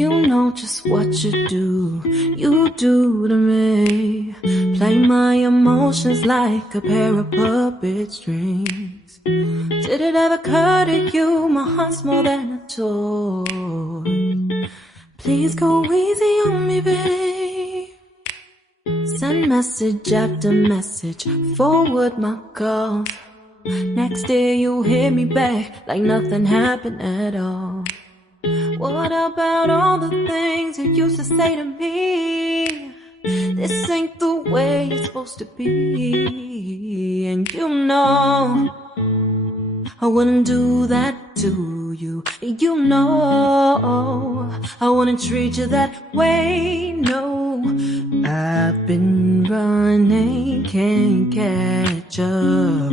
You know just what you do to me. Play my emotions like a pair of puppet strings. Did it ever occur to you my heart's more than a toy? Please go easy on me, babe. Send message after message, forward my calls. Next day you hit me back like nothing happened at all. What about all the things you used to say to me? This ain't the way it's supposed to be. And you know I wouldn't do that to you. You know I wouldn't treat you that way, no. I've been running, can't catch up.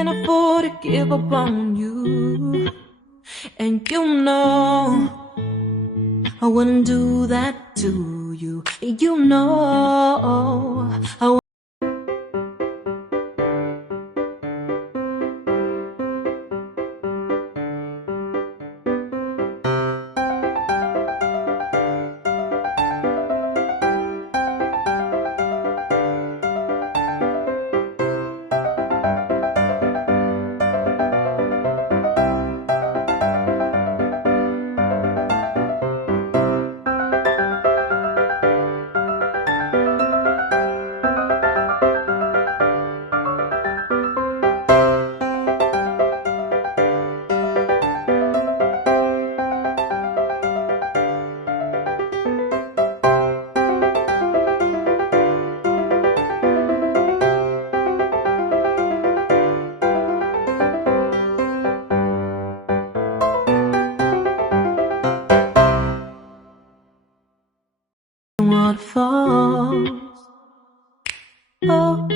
Can't afford to give up on you. And you know I wouldn't do that to you. You know I waterfalls. Oh.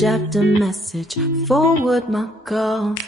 After message, forward my calls.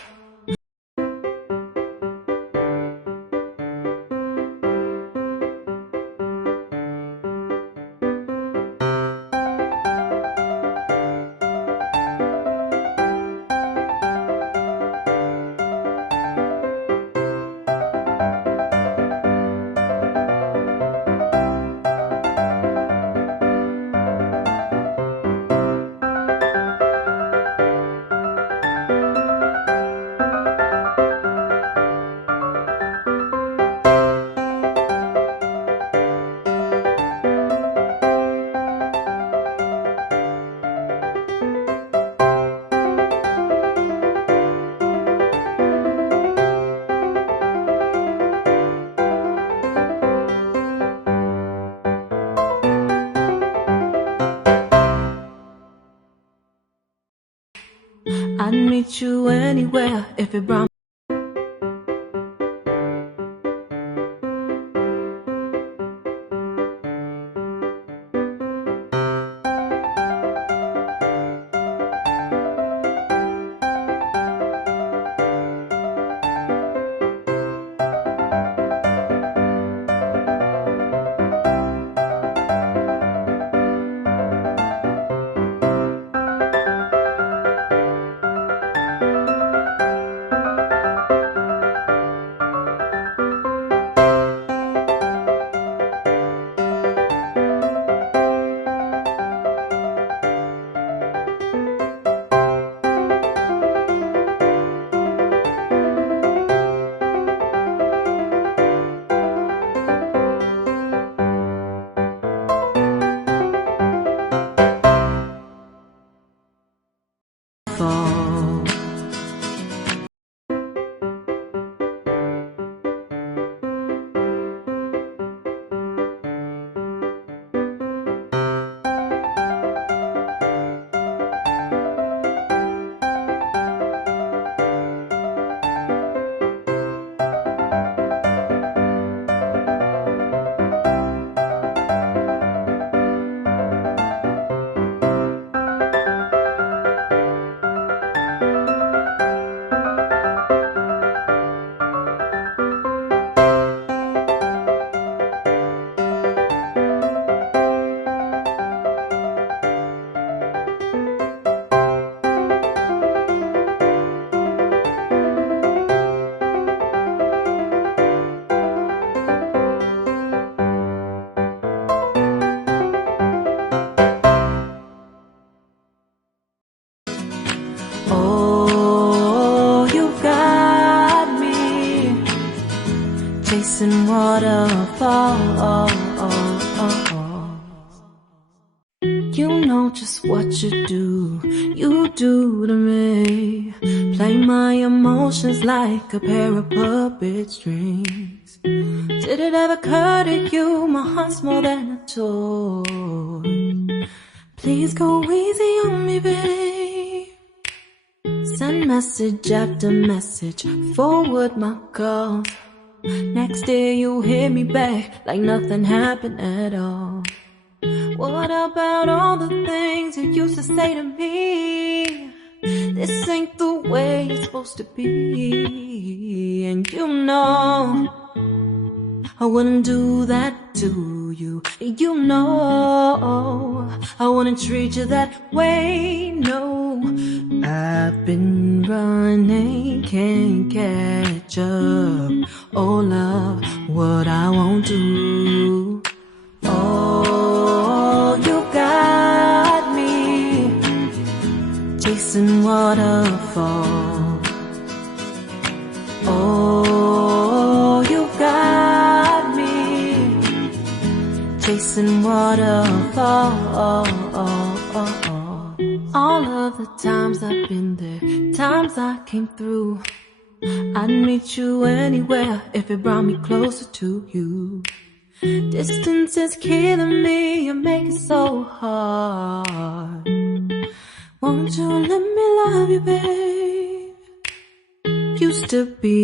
meet you anywhere if it brought fall. Oh, you got me chasing waterfalls. You know just what you do to me. Play my emotions like a pair of puppet strings. Did it ever occur to you my heart's more than a toy? Please go easy on me, babe. Send message after message, forward my calls. Next day you hit me back like nothing happened at all. What about all the things you used to say to me? This ain't the way it's supposed to be. And you know I wouldn't do that to you. You know I wouldn't treat you that way, no. I've been running, can't catch up. Oh love, what I won't do. Oh, you got me chasing waterfalls. Oh, you got me chasing waterfalls. All of the times I've been there, times I came through, I'd meet you anywhere if it brought me closer to you. Distance is killing me, you make it so hard. Won't you let me love you, babe? Used to be